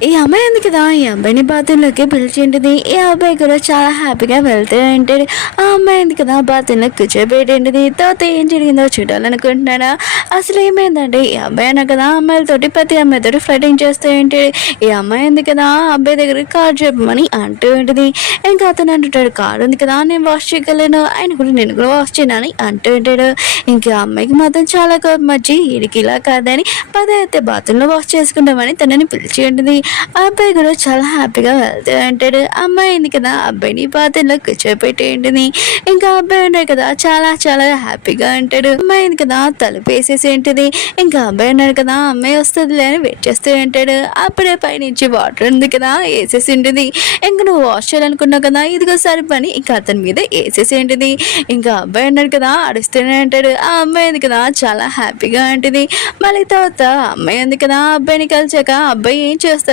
ఈ అమ్మాయి ఉంది కదా! ఈ అబ్బాయిని బాత్రూంలోకి పిలిచింటిది. ఈ అబ్బాయి కూడా చాలా హ్యాపీగా వెళ్తూ ఉంటాడు. ఆ అమ్మాయి ఉంది కదా! బాత్రూంలో కూర్చోబెట్టింటిది. తర్వాత ఏం జరిగిందో చూడాలనుకుంటున్నారా? అసలు ఏమైందంటే ఈ అబ్బాయి అన్నా కదా! అమ్మాయిలతోటి ప్రతి అమ్మాయితోటి ఫ్లర్టింగ్ చేస్తూ ఉంటాడు. ఈ అమ్మాయి ఉంది కదా! ఆ అబ్బాయి దగ్గరికి కార్ చెప్పమని అంటూ ఉంటది. ఇంకా అతను అంటుంటాడు, "కార్ ఉంది కదా! నేను వాష్ చేయగలను. ఆయన కూడా నేను కూడా వాష్ చేయను" అని అంటూ ఉంటాడు. ఇంకా ఆ అమ్మాయికి మాత్రం చాలా కోపం వచ్చి ఈడికి ఇలా కాదని పదే అయితే బాత్రూంలో వాష్ చేసుకుంటామని తనని పిలిచి ఉంటుంది. ఆ అబ్బాయి కూడా చాలా హ్యాపీగా వెళ్తూ ఉంటాడు. అమ్మాయి ఉంది కదా! అబ్బాయిని బాత్రూంలో కూర్చోపెట్టి ఉంటుంది. ఇంకా అబ్బాయి ఉన్నాడు కదా! చాలా చాలా హ్యాపీగా ఉంటాడు. అమ్మాయి ఉంది కదా! తలుపు వేసేసి ఉంటుంది. ఇంకా అబ్బాయి ఉన్నాడు కదా! అమ్మాయి వస్తుందిలే అని వెయిట్ చేస్తూ ఉంటాడు. అప్పుడే పైనుంచి వాటర్ ఉంది కదా! వేసేసి ఉంటుంది. ఇంక నువ్వు వాష్ చేయాలనుకున్నావు కదా! ఇదిగో సరిపని ఇంకా అతని మీద వేసేసి ఉంటుంది. ఇంకా అబ్బాయి ఉన్నాడు కదా! అడుస్తూనే ఉంటాడు. ఆ అమ్మాయి ఉంది కదా! చాలా హ్యాపీగా ఉంటుంది. మళ్ళీ తర్వాత అమ్మాయి ఉంది కదా! అబ్బాయిని కలిసాక అబ్బాయి ఏం చేస్తాడు